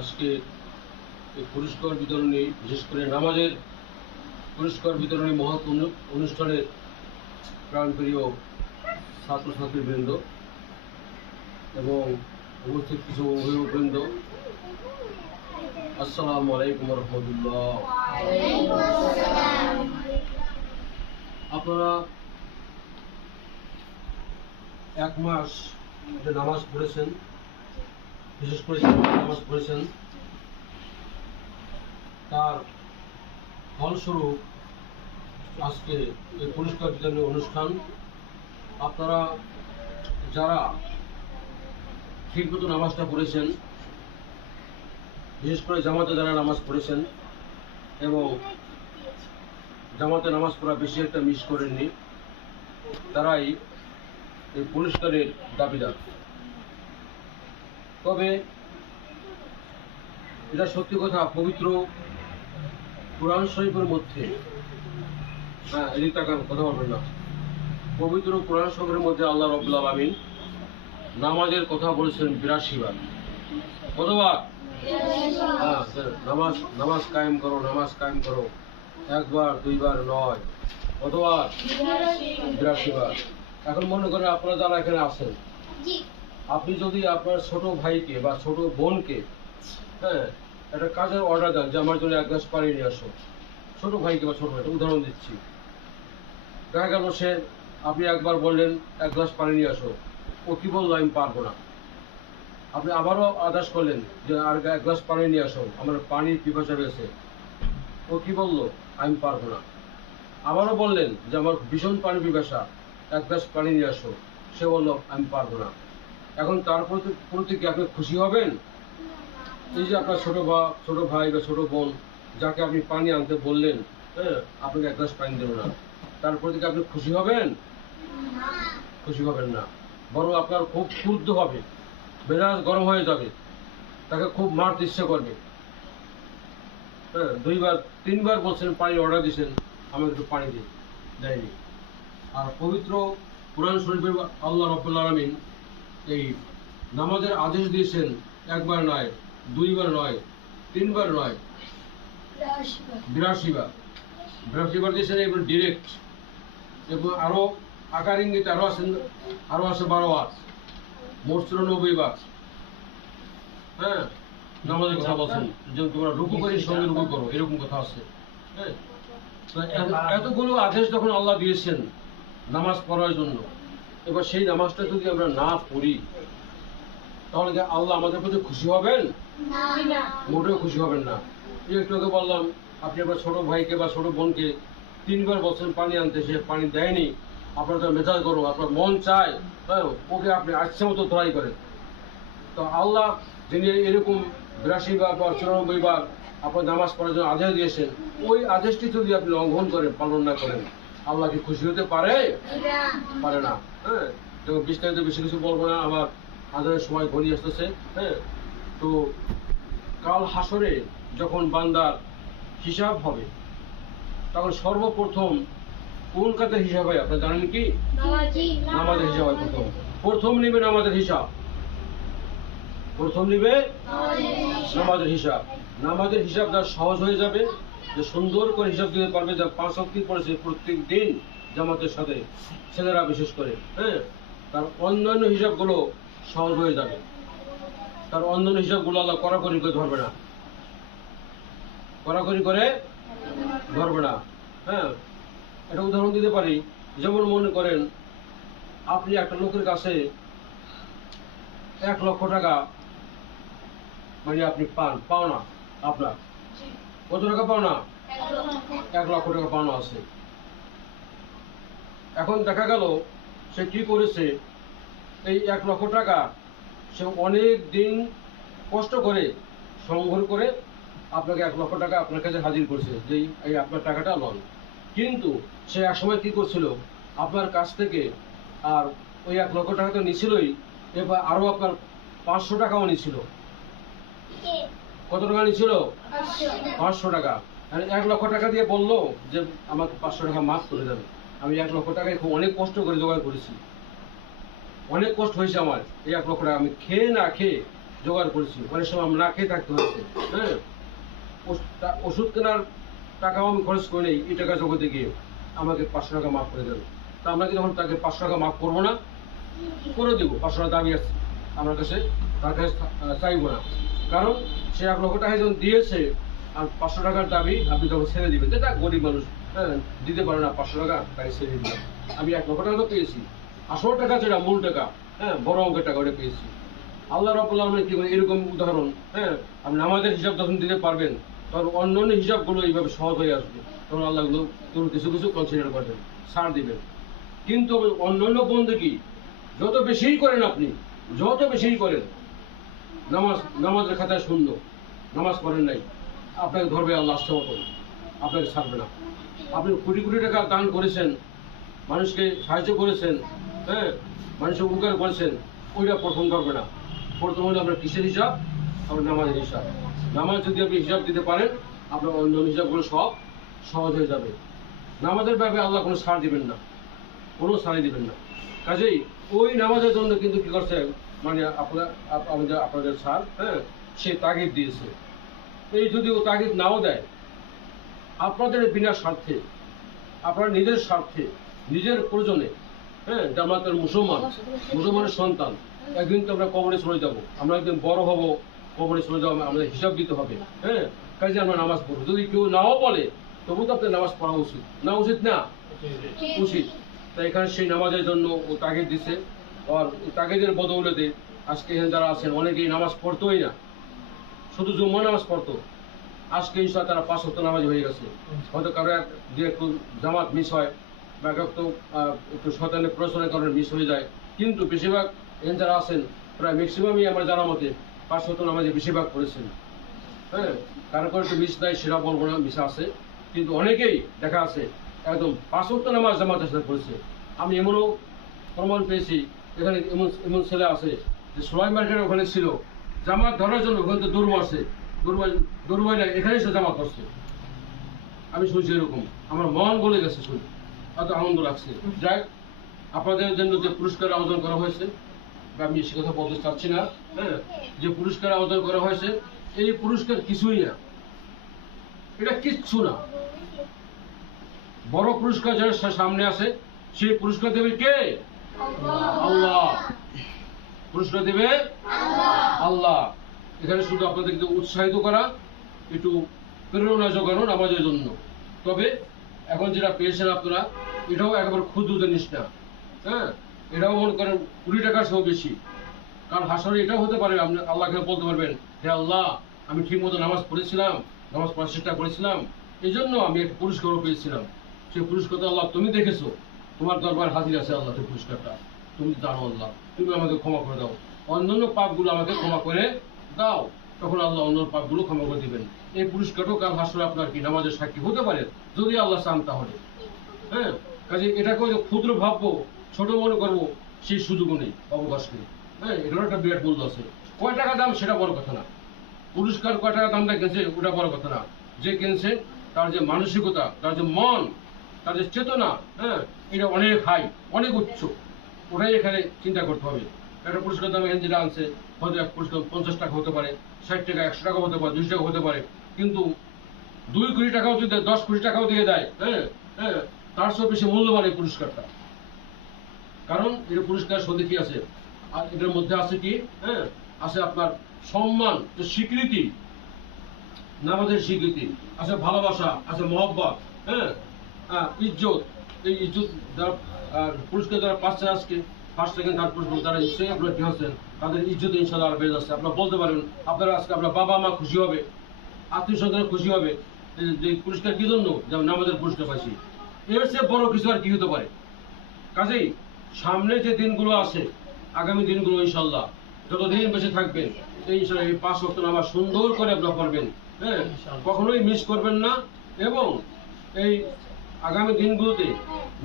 আজকে এই পুরস্কার বিতরণী, বিশেষ করে নামাজের পুরস্কার বিতরণী মহৎ অনুষ্ঠানের প্রাণপ্রিয় ছাত্রছাত্রীবৃন্দ এবং উপস্থিত কিছু অভিভাবকবৃন্দ, আসসালামু আলাইকুম রহমতুল্লাহ। আপনারা এক মাস যে নামাজ পড়েছেন, বিশেষ করে নামাজ পড়েছেন, তার ফলস্বরূপ আজকে এই পুরস্কার বিতরণী অনুষ্ঠান। আপনারা যারা ঠিকমতো নামাজটা পড়েছেন, বিশেষ করে জামাতে যারা নামাজ পড়েছেন এবং জামাতে নামাজ পড়া বেশি একটা মিস করেননি, তারাই এই পুরস্কারের দাবিদার। তবে এটা সত্যি কথা, পবিত্র কুরআন শরীফের মধ্যে, এদিক তাকান, কথা বলবেন না, পবিত্র কুরআন শরীফের মধ্যে আল্লাহ রাব্বুল আলামিন নামাজের কথা বলেছেন ৮২ বার। কতবার? নামাজ কায়েম করো, নামাজ কায়েম করো, একবার দুইবার নয়, কতবার? ৮২ বার। এখন মনে করেন আপনারা যারা এখানে আছেন, আপনি যদি আপনার ছোট ভাইকে বা ছোট বোনকে একটা কাজের অর্ডার দেন যে আমার জন্য ১ গ্লাস পানি নিয়ে আসো, ছোট ভাইকে বা ছোট ভাইকে উদাহরণ দিচ্ছি, দেখা গেল সে, আপনি একবার বললেন ১ গ্লাস পানি নিয়ে আসো, ও কি বললো? আমি পারবো না। আপনি আবারও আদেশ করলেন যে আর ১ গ্লাস পানি নিয়ে আসো, আমার পানির পিপাসা পেয়েছে, ও কি বললো? আমি পারবো না। আবারও বললেন যে আমার ভীষণ পানি পিপাসা, ১ গ্লাস পানি নিয়ে আসো, সে বললো আমি পারবো না। এখন তার প্রতি কি আপনি খুশি হবেন? এই যে আপনার ছোট ভাই বা ছোট বোন, যাকে আপনি পানি আনতে বললেন, আপনাকে ১ গ্লাস পানি দেবো না, তার প্রতি কি আপনি খুশি হবেন? খুশি হবেন না, বরং আপনার খুব ক্রুদ্ধ হবে, মেজাজ গরম হয়ে যাবে, তাকে খুব মারতে ইচ্ছে করবে। ২বার ৩বার বলছেন, পানি অর্ডার দিয়েছেন, আমাকে একটু পানি দেয়নি। আর পবিত্র কুরআন শরীফের আল্লাহ রাব্বুল আলামিন এই নামাজের আদেশ দিয়েছেন, একবার নয়, দুইবার নয়, ৩বার নয়, ৮২ বার। ৮২ বার দিয়েছেন, এবার ডিরেক্ট, এবং আরো আকার ইঙ্গিতে আরো আছে ১২ বার, মোট ৯৪ বার। নামাজের কথা বলছেন যে তোমরা রুকু করে সঙ্গে রুকু করো, এরকম কথা আছে। এতগুলো আদেশ যখন আল্লাহ দিয়েছেন নামাজ পড়ার জন্য, এবার সেই নামাজটা যদি আমরা না পড়ি, তাহলে কি আল্লাহ আমাদের প্রতি খুশি হবেন? মোটেও খুশি হবেন না। একটু আগে বললাম, আপনি আপনার ছোট ভাইকে বা ছোট বোনকে ৩বার বলছেন পানি আনতে, সে পানি দেয়নি, আপনার তো মেজাজ গরম, আপনার মন চায় ওকে আপনি আচ্ছা মতো ট্রাই করেন। তো আল্লাহ যিনি এরকম ৮২ বার বা ৯৪ বার আপনার নামাজ পড়ার জন্য আদেশ দিয়েছেন, ওই আদেশটি যদি আপনি লঙ্ঘন করেন, পালন না করেন, আল্লাহ কি খুশি হতে পারে? পারে না। দেখুন, বিস্তারিত বেশি কিছু বলবো না, আবার আদায়ের সময় ঘনিয়ে আসতেছে। তো কাল হাসরে যখন বান্দার হিসাব হবে, তখন সর্বপ্রথম কোন কাজের হিসাব হয় আপনারা জানেন কি? নামাজের হিসাব হয়। প্রথম নিবে নামাজের হিসাব, প্রথম নিবে নামাজের হিসাব। নামাজের হিসাব যার সহজ হয়ে যাবে, যে সুন্দর করে হিসাব দিতে পারবে, যার ৫ ওয়াক্ত পড়েছে প্রত্যেক দিন জামাতের সাথে, ছেলেরা বিশেষ করে, তার অন্যান্য হিসাবগুলো সহজ হয়ে যাবে। তার অন্যান্য হিসাবগুলো আল্লাহ কড়াকড়ি করে ধরবে না, কড়াকড়ি করে ধরবে না। একটা উদাহরণ দিতে পারি, যেমন মনে করেন আপনি একটা লোকের কাছে ১ লক্ষ টাকা মানে আপনি পাওনা, আপনার কত টাকা পাওনা? ১ লক্ষ টাকা পাওনা আছে। এখন দেখা গেল সে কি করেছে, এই ১ লক্ষ টাকা সে অনেক দিন কষ্ট করে সংগ্রহ করে আপনাকে ১ লক্ষ টাকা আপনার কাছে হাজির করেছে, যে এই আপনার টাকাটা লন। কিন্তু সে একসময় কি করছিল, আপনার কাছ থেকে আর ওই ১ লক্ষ টাকা তো নিছিলই, এবার আরো আপনার ৫০০ টাকাও নিছিল। কত টাকা নিছিল? ৫০০ টাকা। ১ লক্ষ টাকা দিয়ে বললো যে আমাকে ৫০০ টাকা মাফ করে দেবে। আমি ১ লক্ষ টাকায় খুব অনেক কষ্ট করে জোগাড় করেছি, অনেক কষ্ট হয়েছে আমার, এই ১ লক্ষ টাকা আমি খেয়ে না খেয়ে জোগাড় করেছি, অনেক সময় আমরা না খেয়ে থাকতে হয়েছে। হ্যাঁ, ওষুধ কেনার টাকাও আমি খরচ করে নেই, এই টাকা জগতে গিয়ে আমাকে 500 টাকা মাফ করে দেবে। তা আমরা কি তখন তাকে 500 টাকা মাফ করবো না? করে দেবো। 500 টাকা দাবি আছে আমার কাছে, তার কাছে চাইবো না। কারণ সে 1 লক্ষ টাকা যখন দিয়েছে, আর 500 টাকার দাবি আপনি যখন ছেড়ে দিবেন, যেটা গরিব মানুষ হ্যাঁ দিতে পারে না 500 টাকা, তাই ছেড়ে দিলাম। আমি 1 লক্ষ টাকা তো পেয়েছি, আসল টাকা যেটা মূল টাকা, হ্যাঁ বড় অঙ্কের টাকা ওটা পেয়েছি। আল্লাহ রাব্বুল আলামিন কি করে এরকম উদাহরণ, হ্যাঁ আপনি নামাজের হিসাব যখন দিতে পারবেন, তখন অন্যান্য হিসাবগুলো এইভাবে সহজ হয়ে আসবে। তখন আল্লাহগুলো কিছু কিছু কনসিডার করবেন, ছাড় দিবেন। কিন্তু অন্যান্য বন্দেগী যত বেশিই করেন, আপনি যত বেশিই করেন, নামাজের খাতায় শূন্য, নামাজ পড়েন নাই, আপনাকে ধরবে আল্লাহ আস্থা মতন, আপনাকে ছাড়বে না। আপনি কোটি কোটি টাকা দান করেছেন, মানুষকে সাহায্য করেছেন, হ্যাঁ মানুষের উপকার করেছেন, ওইটা প্রথম করবে না। প্রথম হলে আপনার কিসের হিসাব? আপনার নামাজের হিসাব। নামাজ যদি আপনি হিসাব দিতে পারেন, আপনার অন্য হিসাবগুলো সব সহজ হয়ে যাবে। নামাজের ব্যাপারে আল্লাহ কোনো ছাড় দিবেন না, কোনো ছাড়ই দিবেন না। কাজেই ওই নামাজের জন্য কিন্তু কি করছে, মানে আপনাদের ছাড়, হ্যাঁ সে তাগিদ দিয়েছে। এই যদি ও তাগিদ নাও দেয়, আপনাদের বিনা স্বার্থে, আপনার নিজের স্বার্থে, নিজের প্রয়োজনে, হ্যাঁ জামাতের মুসলমানের সন্তান, একদিন তো আমরা কবরে চলে যাব, আমরা একদিন বড় হব, কবরে চলে যাবো, আমাদের হিসাব দিতে হবে। হ্যাঁ কাজে আমরা নামাজ পড়বো। যদি কেউ নাও বলে, তবু তো আপনার নামাজ পড়া উচিত না? উচিত না? উচিত। তাই এখানে সেই নামাজের জন্য ও তাগিদ দিছে। আর তাগিদের বদৌলতে আজকে এখানে যারা আছেন, অনেকেই নামাজ পড়তোই না, শুধু জুম্মা নামাজ পড়তো। আজকে ইনশাআল্লাহ তারা 5 ওয়াক্ত নামাজ হয়ে গেছে। হয়তো কারো একটু জামাত মিস হয়, বা একটু শয়তানের প্ররোচনার কারণে মিস হয়ে যায়, কিন্তু বেশিরভাগ এখানে যারা আছেন, প্রায় ম্যাক্সিমামই আমার জানা মতে 5 ওয়াক্ত নামাজে বেশিরভাগ পড়েছেন। হ্যাঁ কারো একটু মিস নাই সেটা বলবো না, মিস আছে, কিন্তু অনেকেই দেখা আছে একদম 5 ওয়াক্ত নামাজ জামাতের সাথে পড়েছে। আমি এমনও প্রমাণ পেয়েছি, এখানে এমন ছেলে আছে যে সোলাই মার্কেটের ওখানে ছিল, জামাত ধরার জন্য ওখানে তো দৌড় মারছে, দৌড় না, এখানেই সে জামাত করছে। আমি শুনছি এরকম, আমার মন বলে গেছে, শুনে এত আনন্দ লাগছে। যাই আপনাদের জন্য যে পুরস্কার আয়োজন করা হয়েছে, আমি সে কথা বলতে চাচ্ছি না, হ্যাঁ যে পুরস্কার আয়োজন করা হয়েছে, এই পুরস্কার কিছুই না, এটা কিচ্ছু না। বড় পুরস্কার যারা সামনে আছে, সেই পুরস্কার দেবে কে? আল্লাহ। পুরস্কার দেবে আল্লাহ। এখানে শুধু আপনাদেরকে উৎসাহিত করা, একটু প্রেরণা জোগানো নামাজের জন্য। তবে এখন যেটা পেয়েছেন আপনারা, এটাও একেবারে ক্ষুদ্র জিনিস না। হ্যাঁ এটাও মনে করেন 20 টাকার চেয়েও বেশি। কারণ হাসরে এটাও হতে পারে, আপনি আল্লাহকে বলতে পারবেন, হে আল্লাহ, আমি ঠিক মতো নামাজ পড়েছিলাম, নামাজ পড়ার চেষ্টা করেছিলাম, এই জন্য আমি একটা পুরস্কারও পেয়েছিলাম। সেই পুরস্কারটা আল্লাহ তুমি দেখেছো, তোমার দরবার হাজির আছে আল্লাহ, সেই পুরস্কারটা তুমি জানো। আল্লাহ তুমি আমাকে ক্ষমা করে দাও, অন্যান্য পাপগুলো আমাকে ক্ষমা করে দাও, তখন আল্লাহ অন্য পাপগুলো ক্ষমা করে দিবেন। এই পুরস্কারটাও কাল হাসরে আপনার কি নামাজের সাক্ষী হতে পারে, যদি আল্লাহ চান তাহলে। হ্যাঁ কাজে এটাকে ক্ষুদ্র ভাববো, ছোট মনে করবো, সেই সুযোগও নেই, অবকাশ নেই। হ্যাঁ এটারও একটা বিরাট মূল্য আছে। কয় টাকা দাম সেটা বড় কথা না, পুরস্কার কয় টাকা দামটা কিনছে ওটা বড় কথা না। যে কিনছে তার যে মানসিকতা, তার যে মন, তার যে চেতনা, হ্যাঁ এটা অনেক হাই, অনেক উচ্চ, ওটাই এখানে চিন্তা করতে হবে। একটা পুরস্কার দাম এখানে যেটা আনছে, হয়তো এক পুরস্কার 50 টাকা হতে পারে, 60 টাকা, 100 টাকা হতে পারে, 200 টাকা হতে পারে, কিন্তু 2 কোটি টাকাও যদি 10 কোটি টাকাও দিয়ে দেয়, হ্যাঁ হ্যাঁ তার চেয়ে বেশি মূল্যবান এই পুরস্কারটা। কারণ এর পুরস্কার সত্যি কি আছে, আর এটার মধ্যে আছে কি, হ্যাঁ আছে আপনার সম্মান, স্বীকৃতি, নামাজের স্বীকৃতি আছে, ভালোবাসা আছে, মহব্বত, হ্যাঁ ইজ্জত। এই ইজ্জত যারা পুরস্কার যারা পাচ্ছেন আজকে, ফার্স্ট সেকেন্ড থার্ড পুরস্কার, তারা নিশ্চয়ই আপনারা কি হচ্ছেন, তাদের ইজ্জত ইনশাআল্লাহ আর বেড়ে যাচ্ছে। আপনারা বলতে পারেন, আপনারা আজকে আপনার বাবা মা খুশি হবে, আত্মীয় স্বজন খুশি হবে, যে পুরস্কার কি জন্য, যেমন নামাজের পুরস্কার পাইছি, এর চেয়ে বড় কিছু আর কি হতে পারে। কাজেই সামনে যে দিনগুলো আছে, আগামী দিনগুলো ইনশাআল্লাহ যতদিন বেঁচে থাকবেন, এই 5 ওয়াক্ত নামাজ সুন্দর করে আপনারা পড়বেন, হ্যাঁ কখনোই মিস করবেন না। এবং এই আগামী দিনগুলোতে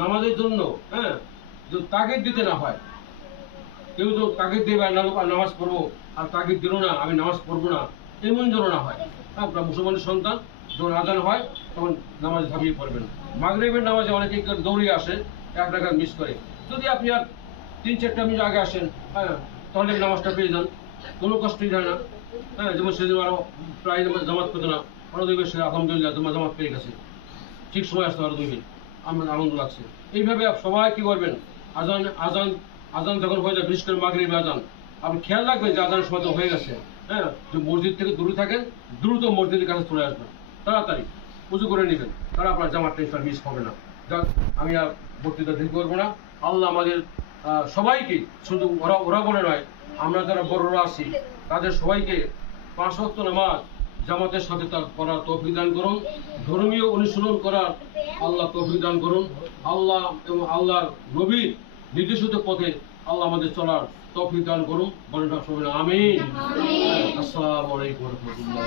নামাজের জন্য, হ্যাঁ যদি তাগিদ দিতে না হয়, কেউ তো তাগিদ দেবে নামাজ পড়বো, আর তাগিদ দিল না আমি নামাজ পড়বো না, এমন যেন না হয়। আপনার মুসলমানের সন্তান যখন আজান হয়, তখন নামাজ ঝাঁপিয়ে পড়বেন। মাগরিবের নামাজে অনেকে দৌড়িয়ে আসে, 1 রাকাত মিস করে। যদি আপনি আর 3-4টা মিনিট আগে আসেন, হ্যাঁ তাহলে নামাজটা পেয়ে যান। কোনো কষ্টই যায় না। হ্যাঁ, যেমন সেদিন আরো প্রায় জামাত পেত না, আরো দেখবে সে আলহামদুলিল্লাহ তোমার জামাত পেয়ে গেছে, ঠিক সময় আসতে আরো 2 মিনিট, আমার আনন্দ লাগছে। এইভাবে সবাই কি করবেন, আজান আজান আজান যখন হয়ে যায়, বিশেষ করে মাগরিব আজান, আপনি খেয়াল রাখবেন যে আজানের সময় তো হয়ে গেছে। হ্যাঁ, যে মসজিদ থেকে দূরে থাকেন, দ্রুত মসজিদের কাছে চলে আসবেন, তাড়াতাড়ি উজু করে নেবেন, তারা আপনার জামাতটা ইনশাআল্লাহ মিস হবে না। যাক, আমি আর বক্তৃতা দীর্ঘ করবো না। আল্লাহ আমাদের সবাইকে, শুধু ওরা ওরা বলে নয়, আমরা যারা বড়রা আছি তাদের সবাইকে 5 ওয়াক্ত নামাজ জামাতের সাথে তার করার তৌফিক দান করুন, ধর্মীয় অনুশীলন করার আল্লাহ তৌফিক দান করুন। আল্লাহ এবং আল্লাহর নবীর নির্দেশিত পথে আল্লাহ আমাদের চলার তৌফিক দান করুন। বলেন সবাই আমিন। আসসালামু আলাইকুম ওয়া রাহমাতুল্লাহ।